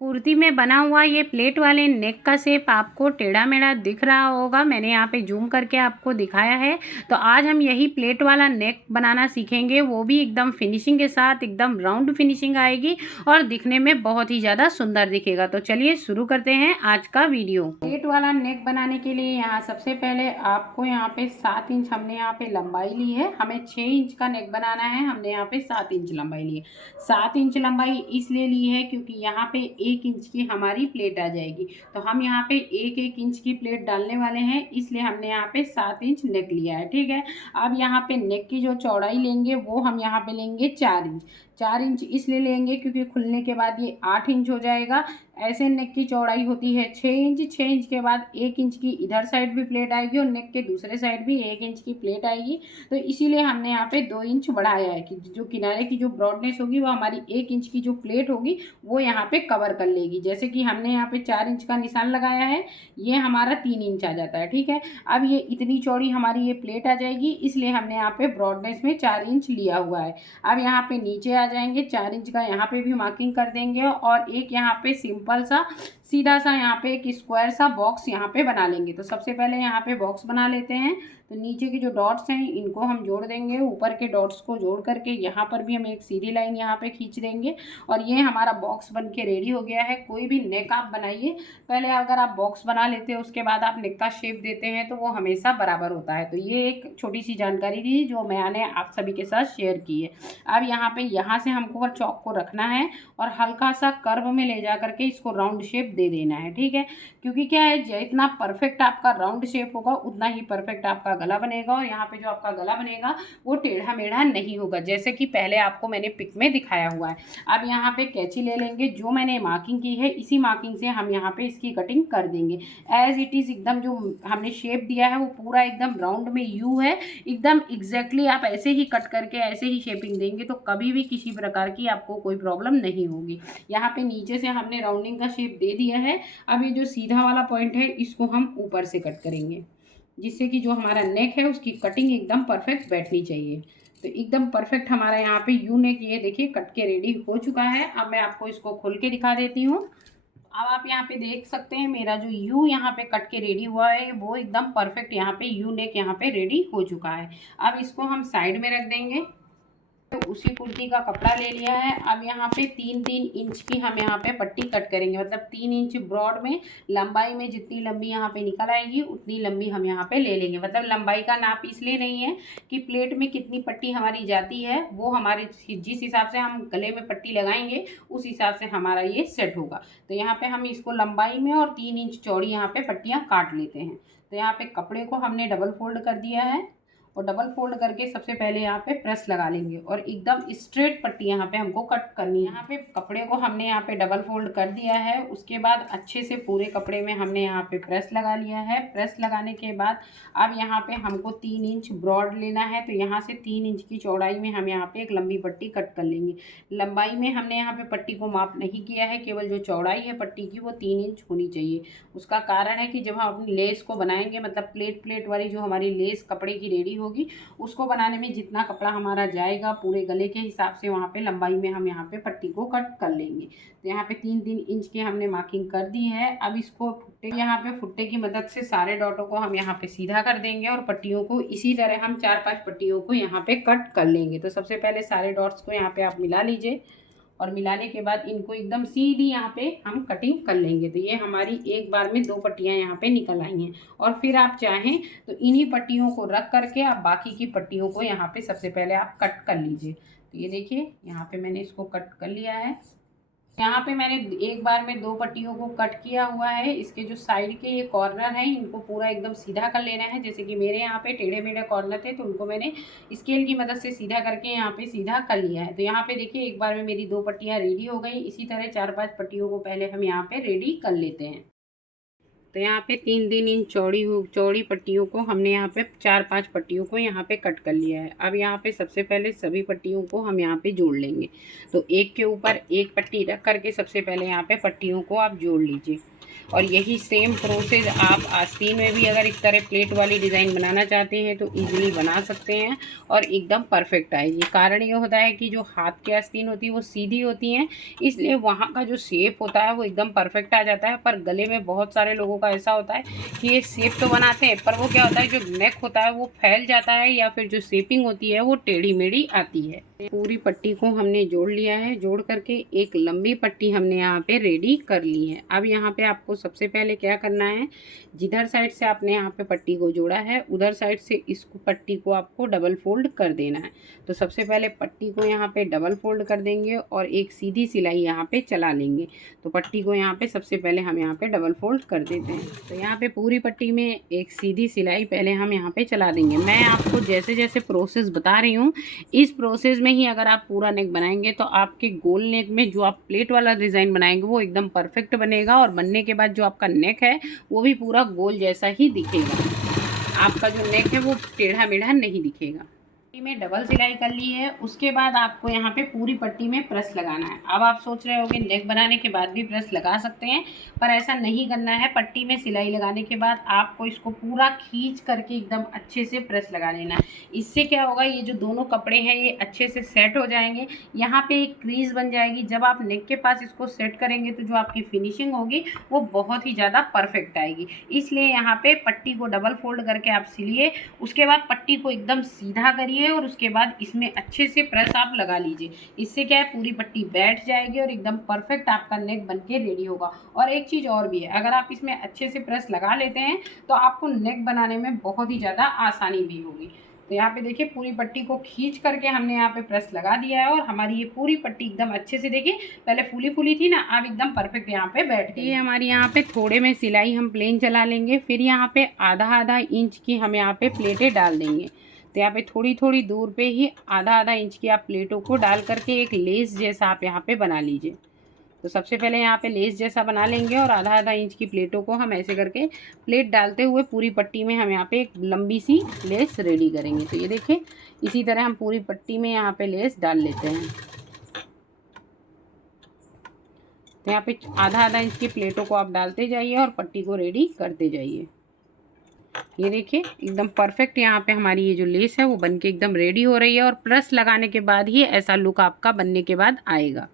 कुर्ती में बना हुआ ये प्लेट वाले नेक का शेप आपको टेढ़ा मेढ़ा दिख रहा होगा। मैंने यहाँ पे जूम करके आपको दिखाया है। तो आज हम यही प्लेट वाला नेक बनाना सीखेंगे, वो भी एकदम फिनिशिंग के साथ, एकदम राउंड फिनिशिंग आएगी और दिखने में बहुत ही ज़्यादा सुंदर दिखेगा। तो चलिए शुरू करते हैं आज का वीडियो। प्लेट वाला नेक बनाने के लिए यहाँ सबसे पहले आपको यहाँ पे 7 इंच हमने यहाँ पे लंबाई ली है। हमें 6 इंच का नेक बनाना है, हमने यहाँ पे 7 इंच लंबाई ली है। 7 इंच लंबाई इसलिए ली है क्योंकि यहाँ पे 1 इंच की हमारी प्लेट आ जाएगी। तो हम यहाँ पे 1-1 इंच की प्लेट डालने वाले हैं, इसलिए हमने यहाँ पे 7 इंच नेक लिया है। ठीक है, अब यहाँ पे नेक की जो चौड़ाई लेंगे वो हम यहाँ पे लेंगे 4 इंच। 4 इंच इसलिए लेंगे क्योंकि खुलने के बाद ये 8 इंच हो जाएगा। ऐसे नेक की चौड़ाई होती है 6 इंच। 6 इंच के बाद 1 इंच की इधर साइड भी प्लेट आएगी और नेक के दूसरे साइड भी 1 इंच की प्लेट आएगी। तो इसीलिए हमने यहाँ पे 2 इंच बढ़ाया है कि जो किनारे की जो ब्रॉडनेस होगी वो हमारी 1 इंच की जो प्लेट होगी वो यहाँ पे कवर कर लेगी। जैसे कि हमने यहाँ पे 4 इंच का निशान लगाया है, ये हमारा 3 इंच आ जाता है। ठीक है, अब ये इतनी चौड़ी हमारी ये प्लेट आ जाएगी, इसलिए हमने यहाँ पे ब्रॉडनेस में 4 इंच लिया हुआ है। अब यहाँ पे नीचे आ जाएंगे, 4 इंच का यहाँ पे भी मार्किंग कर देंगे और एक यहाँ पे सिंपल सा सीधा सा यहाँ पे एक स्क्वायर सा बॉक्स यहाँ पे बना लेंगे। तो सबसे पहले यहाँ पे बॉक्स बना लेते हैं। तो नीचे के जो डॉट्स हैं इनको हम जोड़ देंगे, ऊपर के डॉट्स को जोड़ करके यहाँ पर भी हम एक सीधी लाइन यहाँ पे खींच देंगे और ये हमारा बॉक्स बन के रेडी हो गया है। कोई भी नेक आप बनाइए, पहले अगर आप बॉक्स बना लेते हैं उसके बाद आप नेक का शेप देते हैं तो वो हमेशा बराबर होता है। तो ये एक छोटी सी जानकारी थी जो मैंने आप सभी के साथ शेयर की है। अब यहाँ पे यहाँ से हमको चौक को रखना है और हल्का सा कर्व में ले जा करके इसको राउंड शेप दे देना है। ठीक है, क्योंकि क्या है, जितना परफेक्ट आपका राउंड शेप होगा उतना ही परफेक्ट आपका गला बनेगा और यहाँ पे जो आपका गला बनेगा वो टेढ़ा मेढ़ा नहीं होगा, जैसे कि पहले आपको मैंने पिक में दिखाया हुआ है। अब यहाँ पे कैंची ले लेंगे, जो मैंने मार्किंग की है इसी मार्किंग से हम यहाँ पे इसकी कटिंग कर देंगे। एज इट इज़ एकदम जो हमने शेप दिया है वो पूरा एकदम राउंड में यू है, एकदम एग्जैक्टली आप ऐसे ही कट करके ऐसे ही शेपिंग देंगे तो कभी भी किसी प्रकार की आपको कोई प्रॉब्लम नहीं होगी। यहाँ पे नीचे से हमने राउंडिंग का शेप दे दिया है। अब ये जो सीधा वाला पॉइंट है इसको हम ऊपर से कट करेंगे, जिससे कि जो हमारा नेक है उसकी कटिंग एकदम परफेक्ट बैठनी चाहिए। तो एकदम परफेक्ट हमारा यहाँ पे यू नेक ये देखिए कट के रेडी हो चुका है। अब मैं आपको इसको खोल के दिखा देती हूँ। अब आप यहाँ पे देख सकते हैं मेरा जो यू यहाँ पे कट के रेडी हुआ है वो एकदम परफेक्ट यहाँ पे यू नेक यहाँ पे रेडी हो चुका है। अब इसको हम साइड में रख देंगे। तो उसी कुर्ती का कपड़ा ले लिया है। अब यहाँ पे 3-3 इंच की हम यहाँ पे पट्टी कट करेंगे, मतलब 3 इंच ब्रॉड में, लंबाई में जितनी लंबी यहाँ पे निकल आएगी उतनी लंबी हम यहाँ पे ले लेंगे। मतलब लंबाई का नाप इसलिए नहीं है कि प्लेट में कितनी पट्टी हमारी जाती है, वो हमारे जिस हिसाब से हम गले में पट्टी लगाएंगे उस हिसाब से हमारा ये सेट होगा। तो यहाँ पे हम इसको लंबाई में और 3 इंच चौड़ी यहाँ पे पट्टियाँ काट लेते हैं। तो यहाँ पे कपड़े को हमने डबल फोल्ड कर दिया है और डबल फोल्ड करके सबसे पहले यहाँ पे प्रेस लगा लेंगे और एकदम स्ट्रेट पट्टी यहाँ पे हमको कट करनी है। यहाँ पे कपड़े को हमने यहाँ पे डबल फोल्ड कर दिया है, उसके बाद अच्छे से पूरे कपड़े में हमने यहाँ पे प्रेस लगा लिया है। प्रेस लगाने के बाद अब यहाँ पे हमको 3 इंच ब्रॉड लेना है, तो यहाँ से 3 इंच की चौड़ाई में हम यहाँ पे एक लंबी पट्टी कट कर लेंगे। लंबाई में हमने यहाँ पे पट्टी को माप नहीं किया है, केवल जो चौड़ाई है पट्टी की वो 3 इंच होनी चाहिए। उसका कारण है कि जब हम अपनी लेस को बनाएंगे, मतलब प्लेट वाली जो हमारी लेस कपड़े की रेडी होगी, उसको बनाने में जितना कपड़ा हमारा जाएगा पूरे गले के हिसाब से वहाँ पे लंबाई में हम यहाँ पे पट्टी को कट कर लेंगे। तो यहाँ पे 3-3 इंच की हमने मार्किंग कर दी है। अब इसको यहाँ पे फुट्टे की मदद से सारे डॉटों को हम यहाँ पे सीधा कर देंगे और पट्टियों को इसी तरह हम 4-5 पट्टियों को यहाँ पे कट कर लेंगे। तो सबसे पहले सारे डॉट्स को यहाँ पे आप मिला लीजिए और मिलाने के बाद इनको एकदम सीधी यहाँ पे हम कटिंग कर लेंगे। तो ये हमारी एक बार में 2 पट्टियाँ यहाँ पे निकल आई हैं। और फिर आप चाहें तो इन्हीं पट्टियों को रख करके आप बाकी की पट्टियों को यहाँ पे सबसे पहले आप कट कर लीजिए। तो ये देखिए यहाँ पे मैंने इसको कट कर लिया है। यहाँ पे मैंने एक बार में 2 पट्टियों को कट किया हुआ है। इसके जो साइड के ये कॉर्नर हैं इनको पूरा एकदम सीधा कर लेना है। जैसे कि मेरे यहाँ पे टेढ़े मेढ़े कॉर्नर थे तो उनको मैंने स्केल की मदद से सीधा करके यहाँ पे सीधा कर लिया है। तो यहाँ पे देखिए एक बार में मेरी 2 पट्टियाँ रेडी हो गई। इसी तरह 4-5 पट्टियों को पहले हम यहाँ पे रेडी कर लेते हैं। तो यहाँ पे 3-3 इंच चौड़ी पट्टियों को हमने यहाँ पे 4-5 पट्टियों को यहाँ पे कट कर लिया है। अब यहाँ पे सबसे पहले सभी पट्टियों को हम यहाँ पे जोड़ लेंगे। तो एक के ऊपर एक पट्टी रख करके सबसे पहले यहाँ पे पट्टियों को आप जोड़ लीजिए। और यही सेम प्रोसेस आप आस्तीन में भी अगर इस तरह प्लेट वाली डिज़ाइन बनाना चाहते हैं तो ईजिली बना सकते हैं और एकदम परफेक्ट आएगी। कारण ये होता है कि जो हाथ की आस्तीन होती है वो सीधी होती हैं, इसलिए वहाँ का जो शेप होता है वो एकदम परफेक्ट आ जाता है। पर गले में बहुत सारे लोगों का ऐसा होता है कि ये शेप तो बनाते हैं पर वो क्या होता है, जो नेक होता है वो फैल जाता है या फिर जो शेपिंग होती है वो टेढ़ी मेढ़ी आती है। पूरी पट्टी को हमने जोड़ लिया है, जोड़ करके एक लंबी पट्टी हमने यहाँ पे रेडी कर ली है। अब यहाँ पे आपको सबसे पहले क्या करना है, जिधर साइड से आपने यहाँ पे पट्टी को जोड़ा है उधर साइड से इसको पट्टी को आपको डबल फोल्ड कर देना है। तो सबसे पहले पट्टी को यहाँ पे डबल फोल्ड कर देंगे और एक सीधी सिलाई यहाँ पे चला लेंगे। तो पट्टी को यहाँ पे सबसे पहले हम यहाँ पे डबल फोल्ड कर देते हैं। तो यहाँ पे पूरी पट्टी में एक सीधी सिलाई पहले हम यहाँ पे चला देंगे। मैं आपको जैसे जैसे प्रोसेस बता रही हूँ, इस प्रोसेस में ही अगर आप पूरा नेक बनाएंगे तो आपके गोल नेक में जो आप प्लेट वाला डिज़ाइन बनाएंगे वो एकदम परफेक्ट बनेगा और बनने के बाद जो आपका नेक है वो भी पूरा गोल जैसा ही दिखेगा। आपका जो नेक है वो टेढ़ा मेढ़ा नहीं दिखेगा। में डबल सिलाई कर ली है, उसके बाद आपको यहाँ पे पूरी पट्टी में प्रेस लगाना है। अब आप सोच रहे होगे नेक बनाने के बाद भी प्रेस लगा सकते हैं, पर ऐसा नहीं करना है। पट्टी में सिलाई लगाने के बाद आपको इसको पूरा खींच करके एकदम अच्छे से प्रेस लगा लेना है। इससे क्या होगा, ये जो दोनों कपड़े हैं ये अच्छे से सेट हो जाएंगे। यहाँ पे एक क्रीज बन जाएगी। जब आप नेक के पास इसको सेट करेंगे तो जो आपकी फिनिशिंग होगी वो बहुत ही ज़्यादा परफेक्ट आएगी। इसलिए यहाँ पे पट्टी को डबल फोल्ड करके आप सिलिए, उसके बाद पट्टी को एकदम सीधा करिए और उसके बाद इसमें अच्छे से प्रेस आप लगा लीजिए। इससे क्या है, पूरी पट्टी बैठ जाएगी और एकदम परफेक्ट आपका नेक बनके रेडी होगा। और एक चीज़ और भी है, अगर आप इसमें अच्छे से प्रेस लगा लेते हैं तो आपको नेक बनाने में बहुत ही ज़्यादा आसानी भी होगी। तो यहाँ पे देखिए पूरी पट्टी को खींच करके हमने यहाँ पे प्रेस लगा दिया है और हमारी ये पूरी पट्टी एकदम अच्छे से, देखिए पहले फूली फूली थी ना, अब एकदम परफेक्ट यहाँ पे बैठ गई है हमारी। यहाँ पे थोड़े में सिलाई हम प्लेन चला लेंगे, फिर यहाँ पे आधा आधा इंच की हम यहाँ पे प्लेटें डाल देंगे। तो यहाँ पे थोड़ी थोड़ी दूर पे ही आधा आधा इंच की आप प्लेटों को डाल करके एक लेस जैसा आप यहाँ पे बना लीजिए। तो सबसे पहले यहाँ पे लेस जैसा बना लेंगे और आधा आधा इंच की प्लेटों को हम ऐसे करके प्लेट डालते हुए पूरी पट्टी में हम यहाँ पे एक लंबी सी लेस रेडी करेंगे। तो ये देखिए इसी तरह हम पूरी पट्टी में यहाँ पे लेस डाल लेते हैं। तो यहाँ पे आधा आधा इंच की प्लेटों को आप डालते जाइए और पट्टी को रेडी करते जाइए। ये देखिए एकदम परफेक्ट यहाँ पे हमारी ये जो लेस है वो बनके एकदम रेडी हो रही है और प्रेस लगाने के बाद ही ऐसा लुक आपका बनने के बाद आएगा।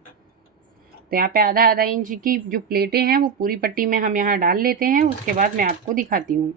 तो यहाँ पे आधा आधा इंच की जो प्लेटें हैं वो पूरी पट्टी में हम यहाँ डाल लेते हैं। उसके बाद मैं आपको दिखाती हूँ।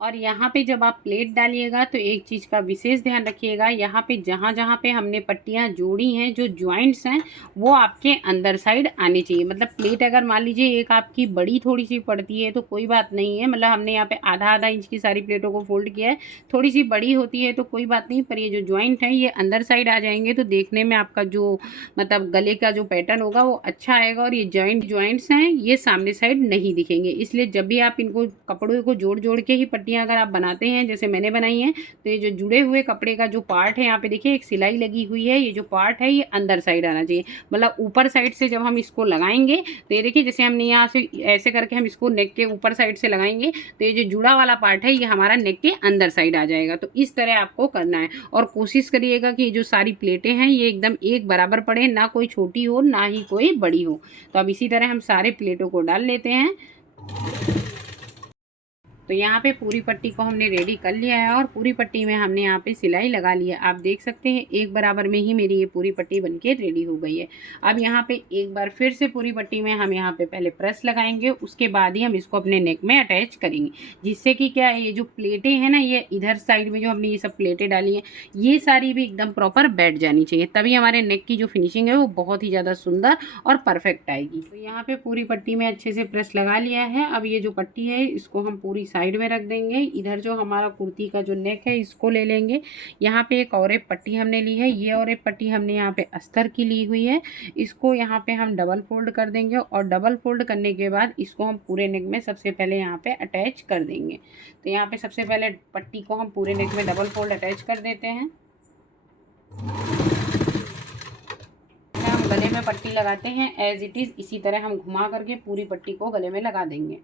और यहाँ पे जब आप प्लेट डालिएगा तो एक चीज़ का विशेष ध्यान रखिएगा, यहाँ पे जहाँ जहाँ पे हमने पट्टियाँ जोड़ी हैं, जो जॉइंट्स हैं वो आपके अंदर साइड आने चाहिए। मतलब प्लेट अगर मान लीजिए एक आपकी बड़ी थोड़ी सी पड़ती है तो कोई बात नहीं है, मतलब हमने यहाँ पे आधा आधा इंच की सारी प्लेटों को फोल्ड किया है, थोड़ी सी बड़ी होती है तो कोई बात नहीं, पर ये जो जॉइंट है ये अंदर साइड आ जाएंगे तो देखने में आपका जो मतलब गले का जो पैटर्न होगा वो अच्छा आएगा। और ये जॉइंट्स हैं ये सामने साइड नहीं दिखेंगे। इसलिए जब भी आप इनको कपड़ों को जोड़ जोड़ के ही पट्टियाँ अगर आप बनाते हैं जैसे मैंने बनाई है, तो ये जो जुड़े हुए कपड़े का जो पार्ट है यहाँ पे देखिए एक सिलाई लगी हुई है, ये जो पार्ट है ये अंदर साइड आना चाहिए। मतलब ऊपर साइड से जब हम इसको लगाएंगे तो ये देखिए जैसे हमने यहाँ से ऐसे करके हम इसको नेक के ऊपर साइड से लगाएंगे तो ये जो जुड़ा वाला पार्ट है ये हमारा नेक के अंदर साइड आ जाएगा। तो इस तरह आपको करना है और कोशिश करिएगा कि जो सारी प्लेटें हैं ये एकदम एक बराबर पड़े, ना कोई छोटी हो ना ही कोई बड़ी हो। तो अब इसी तरह हम सारे प्लेटों को डाल लेते हैं। तो यहाँ पे पूरी पट्टी को हमने रेडी कर लिया है और पूरी पट्टी में हमने यहाँ पे सिलाई लगा ली है। आप देख सकते हैं एक बराबर में ही मेरी ये पूरी पट्टी बनके रेडी हो गई है। अब यहाँ पे एक बार फिर से पूरी पट्टी में हम यहाँ पे पहले प्रेस लगाएंगे, उसके बाद ही हम इसको अपने नेक में अटैच करेंगे, जिससे कि क्या ये जो प्लेटें हैं ना, ये इधर साइड में जो हमने ये सब प्लेटें डाली हैं ये सारी भी एकदम प्रॉपर बैठ जानी चाहिए, तभी हमारे नेक की जो फिनिशिंग है वो बहुत ही ज़्यादा सुंदर और परफेक्ट आएगी। तो यहाँ पे पूरी पट्टी में अच्छे से प्रेस लगा लिया है। अब ये जो पट्टी है इसको हम पूरी साइड में रख देंगे। इधर जो हमारा कुर्ती का जो नेक है इसको ले लेंगे। यहाँ पे एक और एक पट्टी हमने ली है, ये और एक पट्टी हमने यहाँ पे अस्तर की ली हुई है, इसको यहाँ पे हम डबल फोल्ड कर देंगे और डबल फोल्ड करने के बाद इसको हम पूरे नेक में सबसे पहले यहाँ पे अटैच कर देंगे। तो यहाँ पे सबसे पहले पट्टी को हम पूरे नेक में डबल फोल्ड अटैच कर देते हैं। हम गले में पट्टी लगाते हैं एज इट इज़, इसी तरह हम घुमा करके पूरी पट्टी को गले में लगा देंगे।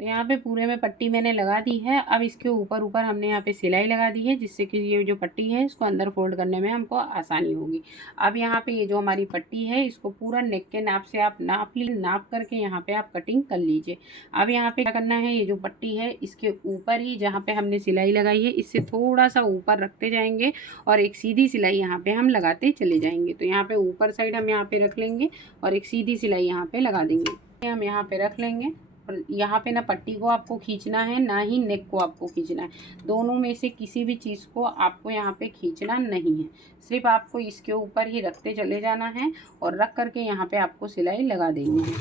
तो यहाँ पे पूरे में पट्टी मैंने लगा दी है। अब इसके ऊपर ऊपर हमने यहाँ पे सिलाई लगा दी है, जिससे कि ये जो पट्टी है इसको अंदर फोल्ड करने में हमको आसानी होगी। अब यहाँ पे ये जो हमारी पट्टी है इसको पूरा नेक के नाप से आप नाप करके यहाँ पे आप कटिंग कर लीजिए। अब यहाँ पे क्या करना है, ये जो पट्टी है इसके ऊपर ही जहाँ पे हमने सिलाई लगाई है इससे थोड़ा सा ऊपर रखते जाएंगे और एक सीधी सिलाई यहाँ पे हम लगाते चले जाएंगे। तो यहाँ पे ऊपर साइड हम यहाँ पे रख लेंगे और एक सीधी सिलाई यहाँ पे लगा देंगे। हम यहाँ पे रख लेंगे और यहाँ पे ना पट्टी को आपको खींचना है ना ही नेक को आपको खींचना है। दोनों में से किसी भी चीज़ को आपको यहाँ पे खींचना नहीं है, सिर्फ आपको इसके ऊपर ही रखते चले जाना है और रख करके यहाँ पे आपको सिलाई लगा देनी है।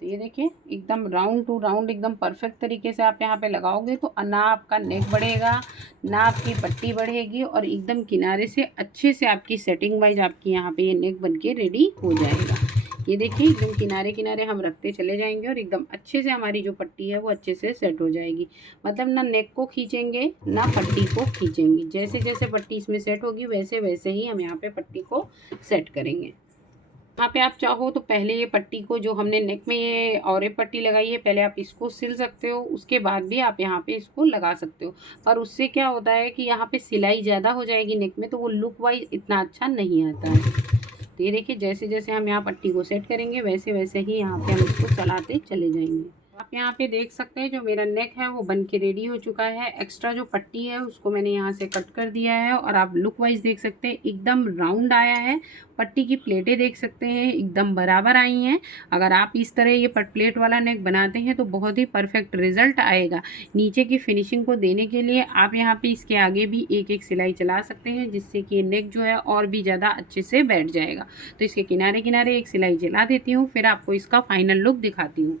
तो ये देखिए एकदम राउंड टू राउंड एकदम परफेक्ट तरीके से आप यहाँ पे लगाओगे तो ना आपका नेक बढ़ेगा ना आपकी पट्टी बढ़ेगी और एकदम किनारे से अच्छे से आपकी सेटिंग वाइज आपकी यहाँ पे ये नेक बन के रेडी हो जाएगा। ये देखिए एकदम किनारे किनारे हम रखते चले जाएंगे और एकदम अच्छे से हमारी जो पट्टी है वो अच्छे से सेट हो जाएगी। मतलब ना नेक को खींचेंगे ना पट्टी को खींचेंगे, जैसे जैसे पट्टी इसमें सेट होगी वैसे वैसे ही हम यहाँ पे पट्टी को सेट करेंगे। यहाँ पे आप चाहो तो पहले ये पट्टी को जो हमने नेक में ये और एक पट्टी लगाई है पहले आप इसको सिल सकते हो, उसके बाद भी आप यहाँ पे इसको लगा सकते हो। पर उससे क्या होता है कि यहाँ पे सिलाई ज़्यादा हो जाएगी नेक में तो वो लुक वाइज इतना अच्छा नहीं आता है। तो ये देखिए जैसे जैसे हम यहाँ पट्टी को सेट करेंगे वैसे वैसे ही यहाँ पे हम इसको चलाते चले जाएंगे। आप यहाँ पे देख सकते हैं जो मेरा नेक है वो बन के रेडी हो चुका है। एक्स्ट्रा जो पट्टी है उसको मैंने यहाँ से कट कर दिया है और आप लुक वाइज देख सकते हैं एकदम राउंड आया है। पट्टी की प्लेटें देख सकते हैं एकदम बराबर आई हैं। अगर आप इस तरह ये प्लेट वाला नेक बनाते हैं तो बहुत ही परफेक्ट रिजल्ट आएगा। नीचे की फिनिशिंग को देने के लिए आप यहाँ पे इसके आगे भी एक एक सिलाई चला सकते हैं, जिससे कि ये नेक जो है और भी ज़्यादा अच्छे से बैठ जाएगा। तो इसके किनारे किनारे एक सिलाई चला देती हूँ, फिर आपको इसका फाइनल लुक दिखाती हूँ।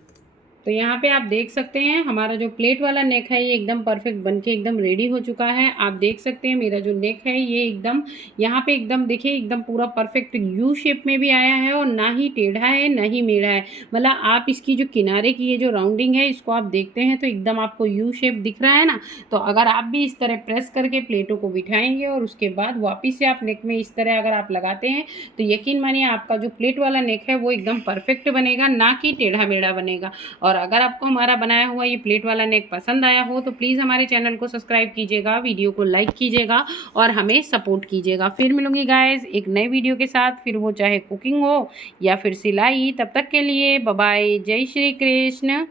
तो यहाँ पे आप देख सकते हैं हमारा जो प्लेट वाला नेक है ये एकदम परफेक्ट बनके एकदम रेडी हो चुका है। आप देख सकते हैं मेरा जो नेक है ये एकदम यहाँ पे एकदम देखिए एकदम पूरा परफेक्ट यू शेप में भी आया है और ना ही टेढ़ा है ना ही मेढ़ा है। मतलब आप इसकी जो किनारे की ये जो राउंडिंग है इसको आप देखते हैं तो एकदम आपको यू शेप दिख रहा है ना। तो अगर आप भी इस तरह प्रेस करके प्लेटों को बिठाएंगे और उसके बाद वापस से आप नेक में इस तरह अगर आप लगाते हैं तो यकीन मानिए आपका जो प्लेट वाला नेक है वो एकदम परफेक्ट बनेगा, ना कि टेढ़ा मेढ़ा बनेगा। और अगर आपको हमारा बनाया हुआ ये प्लेट वाला नेक पसंद आया हो तो प्लीज़ हमारे चैनल को सब्सक्राइब कीजिएगा, वीडियो को लाइक कीजिएगा और हमें सपोर्ट कीजिएगा। फिर मिलूंगी गाइस एक नए वीडियो के साथ, फिर वो चाहे कुकिंग हो या फिर सिलाई। तब तक के लिए बाय बाय, जय श्री कृष्ण।